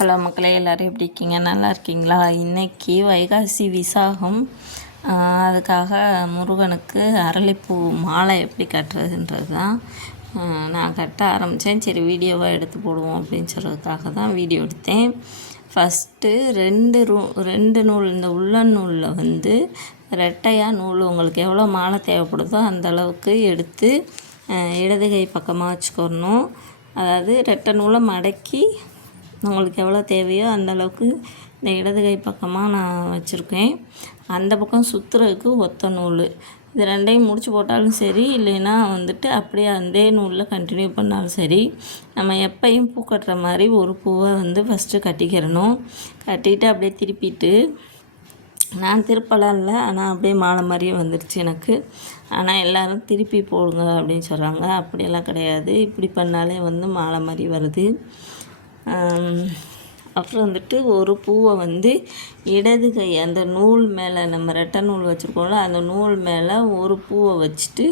Hello மக்களே, எல்லோரும் எப்படி இருக்கீங்க? நல்லா இருக்கீங்களா? இன்றைக்கி வைகாசி விசாகம். அதுக்காக முருகனுக்கு அரளிப்பூ மாலை எப்படி கட்டுறதுன்றது தான் நான் கட்ட ஆரம்பித்தேன். சரி, வீடியோவாக எடுத்து போடுவோம் அப்படின்னு சொல்கிறதுக்காக தான் வீடியோ எடுத்தேன். ஃபஸ்ட்டு ரெண்டு நூல், இந்த உள்ளன் நூலில் வந்து ரெட்டையாக நூல் உங்களுக்கு எவ்வளோ மாலை தேவைப்படுதோ அந்தளவுக்கு எடுத்து இடது கை பக்கமாக வச்சுக்கணும். அதாவது ரெட்டை நூலை மடக்கி உங்களுக்கு எவ்வளோ தேவையோ அந்தளவுக்கு இந்த இடது கை பக்கமாக நான் வச்சுருக்கேன். அந்த பக்கம் சுற்றுறதுக்கு ஒத்த நூல், இது ரெண்டையும் முடிச்சு போட்டாலும் சரி, இல்லைன்னா வந்துட்டு அப்படியே அதே நூலில் கண்டினியூ பண்ணாலும் சரி. நம்ம எப்பையும் பூ கட்டுற மாதிரி ஒரு பூவை வந்து ஃபஸ்ட்டு கட்டிக்கிறணும். கட்டிட்டு அப்படியே திருப்பிட்டு, நான் திருப்பலாம் இல்லை, ஆனால் அப்படியே மாலை மாதிரியே வந்துடுச்சு எனக்கு. ஆனால் எல்லோரும் திருப்பி போடுங்க அப்படின்னு சொல்கிறாங்க. அப்படியெல்லாம் கிடையாது, இப்படி பண்ணாலே வந்து மாலை மாதிரி வருது. அப்புறம் வந்துட்டு ஒரு பூவை வந்து இடது கை அந்த நூல் மேலே, நம்ம ரெட்டை நூல் வச்சுருக்கோம்ல, அந்த நூல் மேலே ஒரு பூவை வச்சுட்டு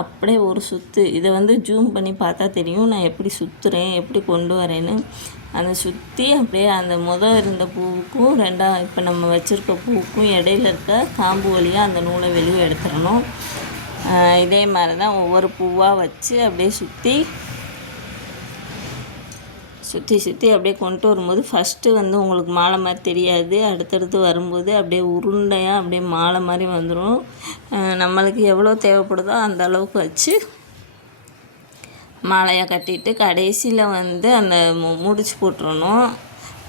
அப்படியே ஒரு சுற்று. இதை வந்து ஜூம் பண்ணி பார்த்தா தெரியும் நான் எப்படி சுற்றுறேன், எப்படி கொண்டு வரேன்னு. அந்த சுற்றி அப்படியே அந்த இருந்த பூவுக்கும் இப்போ நம்ம வச்சுருக்க பூவுக்கும் இடையில இருக்க காம்பு வழியாக அந்த நூலை வெளியே எடுத்துடணும். இதே மாதிரி தான் ஒவ்வொரு பூவாக வச்சு அப்படியே சுற்றி அப்படியே கொண்டு வரும்போது ஃபஸ்ட்டு வந்து உங்களுக்கு மாலை மாதிரி தெரியாது. அடுத்தடுத்து வரும்போது அப்படியே உருண்டையாக அப்படியே மாலை மாதிரி வந்துடும். நம்மளுக்கு எவ்வளோ தேவைப்படுதோ அந்த அளவுக்கு வச்சு மாலையாக கட்டிட்டு கடைசியில் வந்து அந்த முடிச்சு போட்டுறணும்.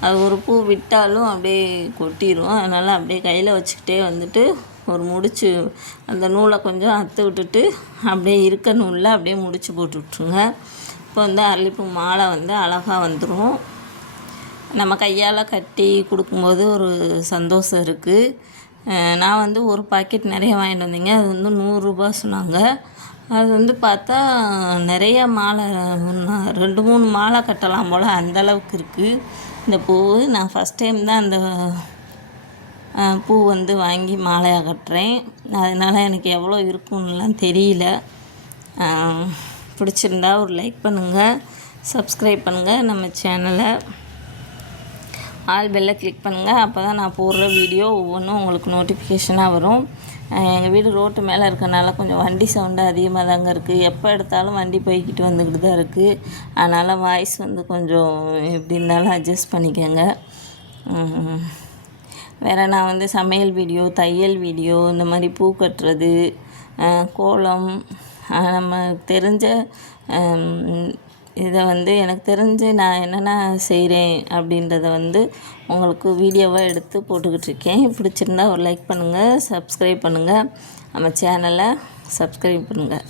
அது ஒரு பூ விட்டாலும் அப்படியே கொட்டிடும். அதனால் அப்படியே கையில் வச்சுக்கிட்டே வந்துட்டு ஒரு முடிச்சு அந்த நூலை கொஞ்சம் அறுத்து விட்டுட்டு அப்படியே இருக்க நூலில் அப்படியே முடிச்சு போட்டு விட்ருங்க. இப்போ வந்து அரளிப்பூ மாலை வந்து அழகாக வந்துடும். நம்ம கையால் கட்டி கொடுக்கும்போது ஒரு சந்தோஷம் இருக்குது. நான் வந்து ஒரு பாக்கெட் நிறைய வாங்கிட்டு வந்தீங்க, அது வந்து 100 ரூபா சொன்னாங்க. அது வந்து பார்த்தா நிறைய மாலை, 2-3 மாலை கட்டலாம் போல் அந்தளவுக்கு இருக்குது இந்த பூ. நான் ஃபஸ்ட் டைம் தான் அந்த பூ வந்து வாங்கி மாலையாக கட்டுறேன். அதனால் எனக்கு எவ்வளோ இருக்குன்னுலாம் தெரியல. பிடிச்சிருந்தா ஒரு லைக் பண்ணுங்கள், சப்ஸ்கிரைப் பண்ணுங்கள், நம்ம சேனலை ஆல் பெல்லை கிளிக் பண்ணுங்கள். அப்போ தான் நான் போடுற வீடியோ ஒவ்வொன்றும் உங்களுக்கு நோட்டிஃபிகேஷனாக வரும். எங்கள் வீடு ரோட்டு மேலே இருக்கனால கொஞ்சம் வண்டி சவுண்டு அதிகமாக தாங்க இருக்குது. எப்போ எடுத்தாலும் வண்டி போய்கிட்டு வந்துக்கிட்டு தான் இருக்குது. அதனால் வாய்ஸ் வந்து கொஞ்சம் எப்படி இருந்தாலும் அட்ஜஸ்ட் பண்ணிக்கோங்க. வேறு நான் வந்து சமையல் வீடியோ, தையல் வீடியோ, இந்த மாதிரி பூ கட்டுறது, கோலம், நம்ம தெரிஞ்ச இதை வந்து எனக்கு தெரிஞ்சு நான் என்னென்ன செய்கிறேன் அப்படின்றத வந்து உங்களுக்கு வீடியோவாக எடுத்து போட்டுக்கிட்டுருக்கேன். பிடிச்சிருந்தா ஒரு லைக் பண்ணுங்கள், சப்ஸ்கிரைப் பண்ணுங்கள், நம்ம சேனலை சப்ஸ்கிரைப் பண்ணுங்கள்.